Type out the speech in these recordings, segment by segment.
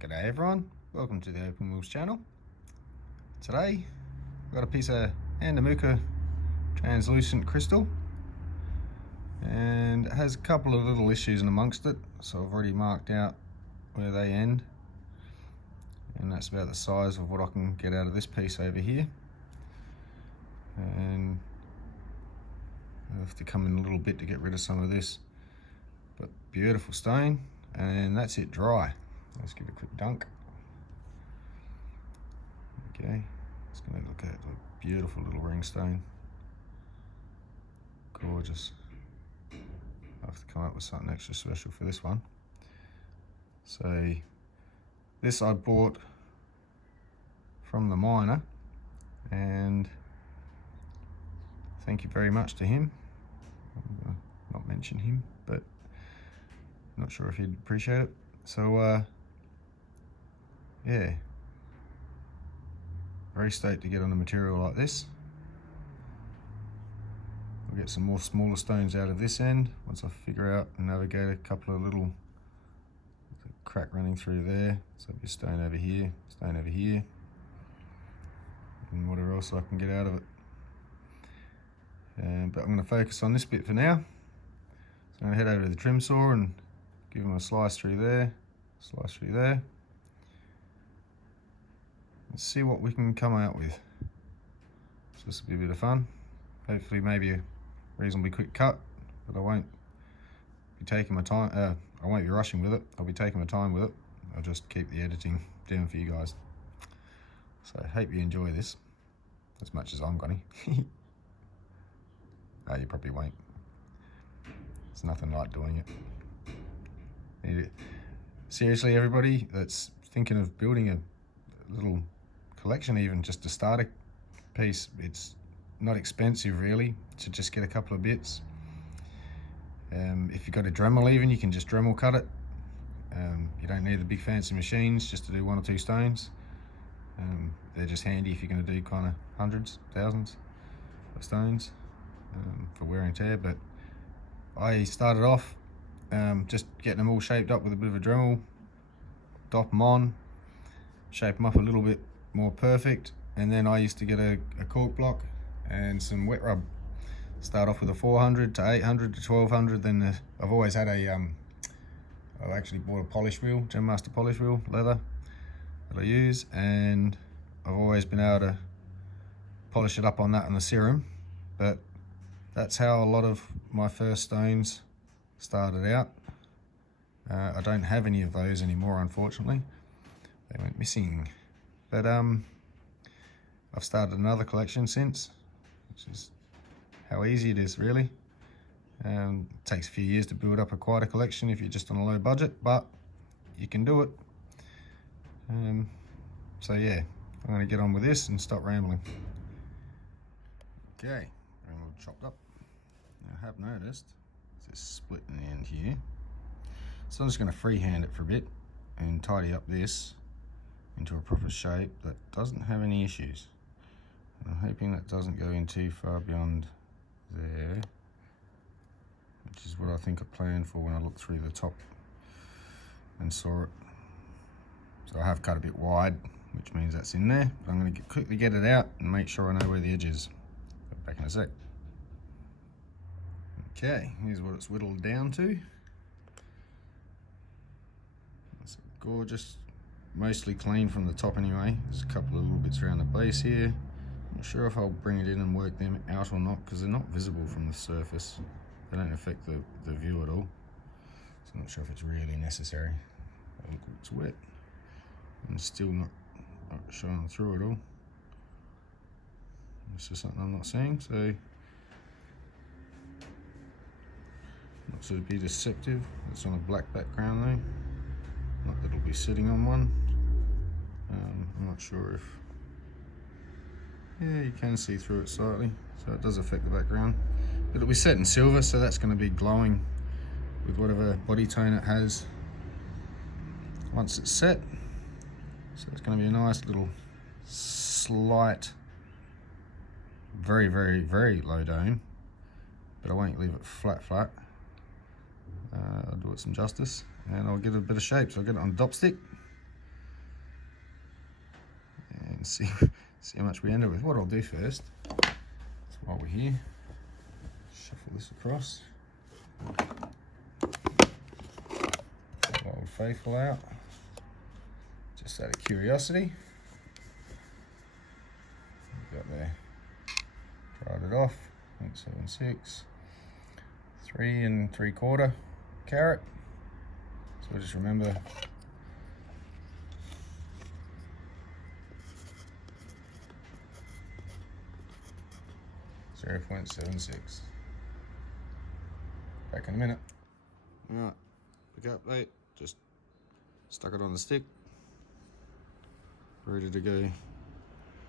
G'day everyone, welcome to the Opal channel. Today I've got a piece of Andamooka translucent crystal and it has a couple of little issues in amongst it, so I've already marked out where they end, and that's about the size of what I can get out of this piece over here. And I have to come in a little bit to get rid of some of this, but beautiful stone, and that's it dry. Let's give it a quick dunk. Okay, it's going to look at a beautiful little ring stone. Gorgeous. I have to come up with something extra special for this one. So this I bought from the miner, and thank you very much to him. I'm going to not mention him, but not sure if he'd appreciate it. So yeah, very stoked to get on a material like this. I'll get some more smaller stones out of this end once I figure out and navigate a couple of little crack running through there. So there'll be a stone over here, and whatever else I can get out of it. But I'm going to focus on this bit for now. So I'm going to head over to the trim saw and give them a slice through there, Let's see what we can come out with. So this will be a bit of fun. Hopefully maybe a reasonably quick cut, but I won't be taking my time. I won't be rushing with it. I'll be taking my time with it. I'll just keep the editing down for you guys. So I hope you enjoy this as much as I'm going to. No, you probably won't. It's nothing like doing it. Seriously, everybody that's thinking of building a little collection, even just a starter piece, it's not expensive really to just get a couple of bits. If you've got a Dremel, even you can just Dremel cut it. You don't need the big fancy machines just to do one or two stones. They're just handy if you're going to do kind of hundreds, thousands of stones for wear and tear. But I started off just getting them all shaped up with a bit of a Dremel, dop them on, shape them up a little bit more perfect, and then I used to get a cork block and some wet rub. Start off with a 400 to 800 to 1200. Then I've always had a I've actually bought a polish wheel, Gem Master polish wheel, leather, that I use, and I've always been able to polish it up on that and the serum. But that's how a lot of my first stones started out. I don't have any of those anymore, unfortunately. They went missing. But I've started another collection since, which is how easy it is really. It takes a few years to build up quite a collection if you're just on a low budget, but you can do it. So yeah, I'm going to get on with this and stop rambling. Okay, I'm all chopped up. Now, I have noticed there's a split in the end here, so I'm just going to freehand it for a bit and tidy up this into a proper shape that doesn't have any issues. And I'm hoping that doesn't go in too far beyond there, which is what I think I planned for when I looked through the top and saw it. So I have cut a bit wide, which means that's in there, but I'm going to quickly get it out and make sure I know where the edge is. Back in a sec. Okay, here's what it's whittled down to. That's gorgeous. Mostly clean from the top anyway. There's a couple of little bits around the base here. I'm not sure if I'll bring it in and work them out or not, because they're not visible from the surface. They don't affect the view at all. So I'm not sure if it's really necessary. Oh, look, it's wet. And it's still not showing through at all. It's just something I'm not seeing, so not to be deceptive. It's on a black background though. Not that it'll be sitting on one. I'm not sure if, yeah, you can see through it slightly, so it does affect the background. But it'll be set in silver, so that's going to be glowing with whatever body tone it has once it's set. So it's going to be a nice little slight, very, very, very low dome, but I won't leave it flat. I'll do it some justice, and I'll give it a bit of shape. So I'll get it on a dop stick, and see how much we end up with. What I'll do first, while we're here, shuffle this across. Old Faithful out, just out of curiosity. Got there, dried it off. 0.76, 3 3/4 carat. So just remember, .76. Back in a minute. Alright, pick up, mate. Just stuck it on the stick. Ready to go.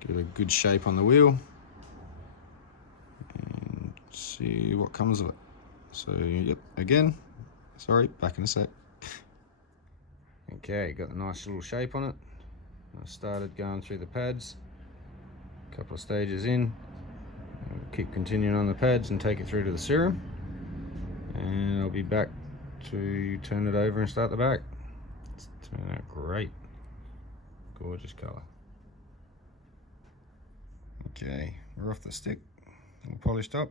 Give it a good shape on the wheel. And see what comes of it. So, yep, again. Sorry, back in a sec. Okay, got a nice little shape on it. I started going through the pads. A couple of stages in. Keep continuing on the pads and take it through to the serum, and I'll be back to turn it over and start the back. It's turned out great, gorgeous color. Okay, we're off the stick, all polished up,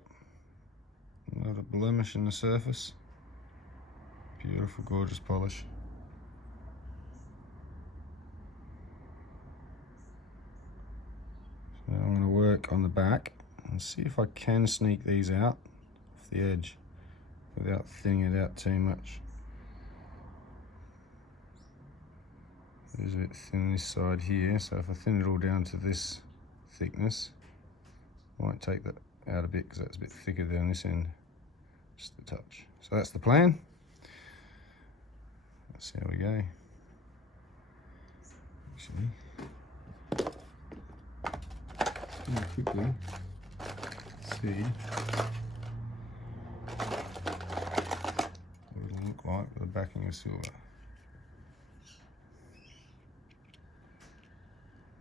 not a blemish in the surface, beautiful, gorgeous polish. So I'm going to work on the back and see if I can sneak these out off the edge without thinning it out too much. It is a bit thin this side here, so if I thin it all down to this thickness, I might take that out a bit because that's a bit thicker than this end, just a touch. So that's the plan. Let's see how we go. Actually, quickly see what it'll look like with the backing of silver.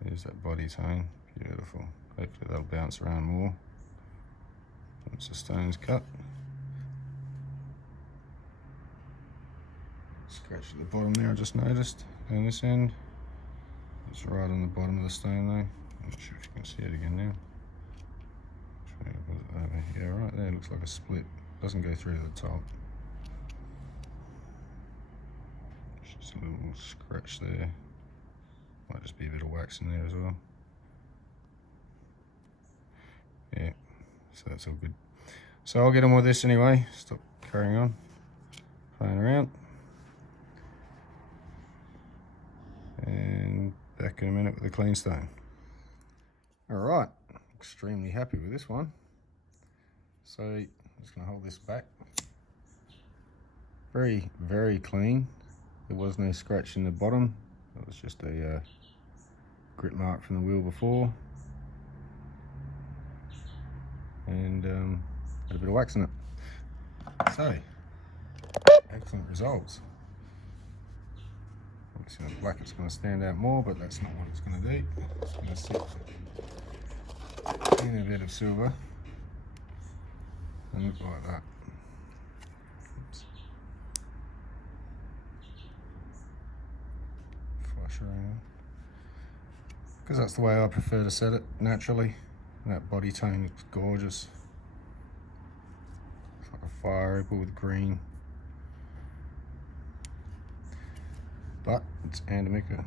There's that body tone, beautiful. Hopefully that'll bounce around more once the stone's cut. Scratch at the bottom there, I just noticed on this end. It's right on the bottom of the stone though. I'm not sure if you can see it again now. Yeah, right there, looks like a split. Doesn't go through to the top. Just a little scratch there. Might just be a bit of wax in there as well. Yeah, so that's all good. So I'll get on with this anyway. Stop carrying on, playing around. And back in a minute with a clean stone. All right, extremely happy with this one. So I'm just going to hold this back. Very, very clean. There was no scratch in the bottom. It was just a grit mark from the wheel before. And had a bit of wax in it. So, excellent results. Obviously the black is going to stand out more, but that's not what it's going to do. It's going to sit in a bit of silver and look like that. Oops. Flush around. Because that's the way I prefer to set it naturally. And that body tone looks gorgeous. It's like a fire opal with green. But it's Andamooka.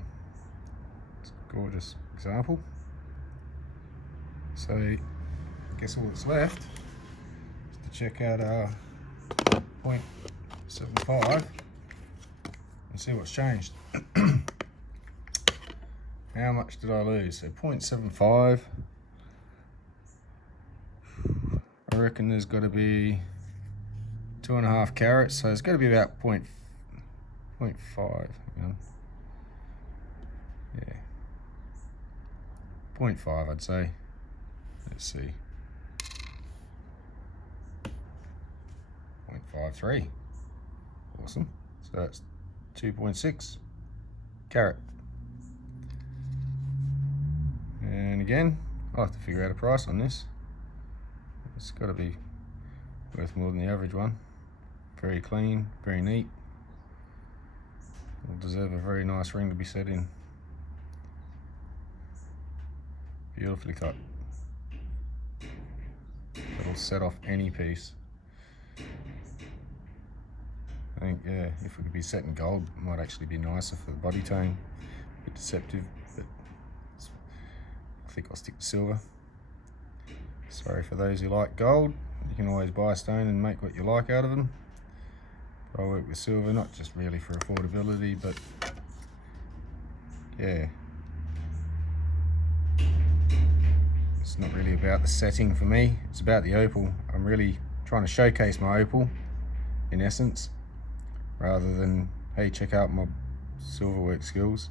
It's a gorgeous example. So I guess all that's left is to check out our 0.75 and see what's changed. How much did I lose? So 0.75. I reckon there's got to be 2.5 carats, so it's got to be about 0.5. Yeah, 0.5 I'd say. Let's see. 0.53. Awesome. So that's 2.6 carat. And again, I'll have to figure out a price on this. It's got to be worth more than the average one. Very clean, very neat. Will deserve a very nice ring to be set in. Beautifully cut. That'll set off any piece. I think, yeah, if it could be set in gold, it might actually be nicer for the body tone. A bit deceptive, but I think I'll stick to silver. Sorry for those who like gold. You can always buy a stone and make what you like out of them. But I work with silver, not just really for affordability, but yeah. It's not really about the setting for me, it's about the opal. I'm really trying to showcase my opal, in essence, rather than, hey, check out my silverwork skills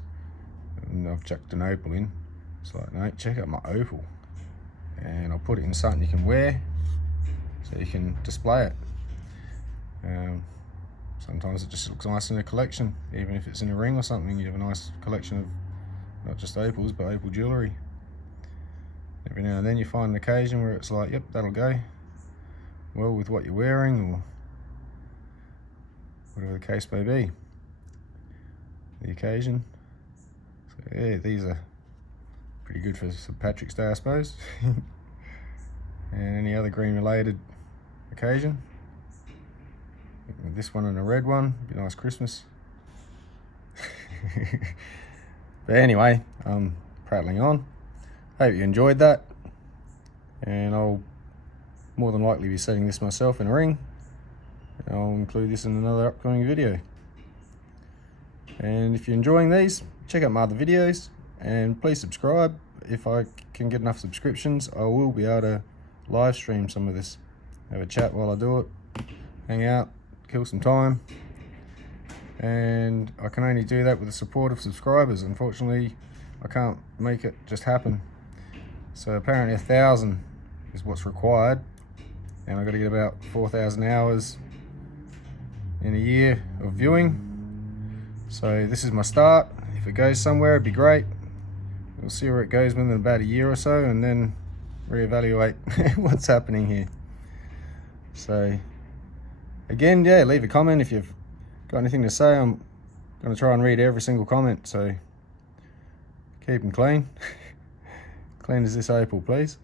and I've chucked an opal in. It's like, no, check out my opal. And I'll put it in something you can wear so you can display it. Sometimes it just looks nice in a collection, even if it's in a ring or something. You have a nice collection of not just opals but opal jewellery. Every now and then you find an occasion where it's like, yep, that'll go well with what you're wearing or whatever the case may be, the occasion. So yeah, these are pretty good for St. Patrick's Day, I suppose. And any other green related occasion. This one and a red one, be nice Christmas. But anyway, I'm prattling on. Hope you enjoyed that, and I'll more than likely be setting this myself in a ring. I'll include this in another upcoming video. And if you're enjoying these, check out my other videos and please subscribe. If I can get enough subscriptions, I will be able to live stream some of this, have a chat while I do it, hang out, kill some time. And I can only do that with the support of subscribers. Unfortunately, I can't make it just happen. So apparently 1,000 is what's required, and I've got to get about 4,000 hours in a year of viewing. So this is my start. If it goes somewhere, it'd be great. We'll see where it goes within about a year or so, and then reevaluate what's happening here. So again, yeah, leave a comment if you've got anything to say. I'm going to try and read every single comment, so keep them clean. Clean as this opal, please.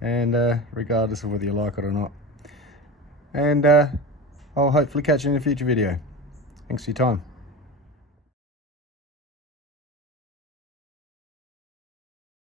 And regardless of whether you like it or not. And I'll hopefully catch you in a future video. Thanks for your time.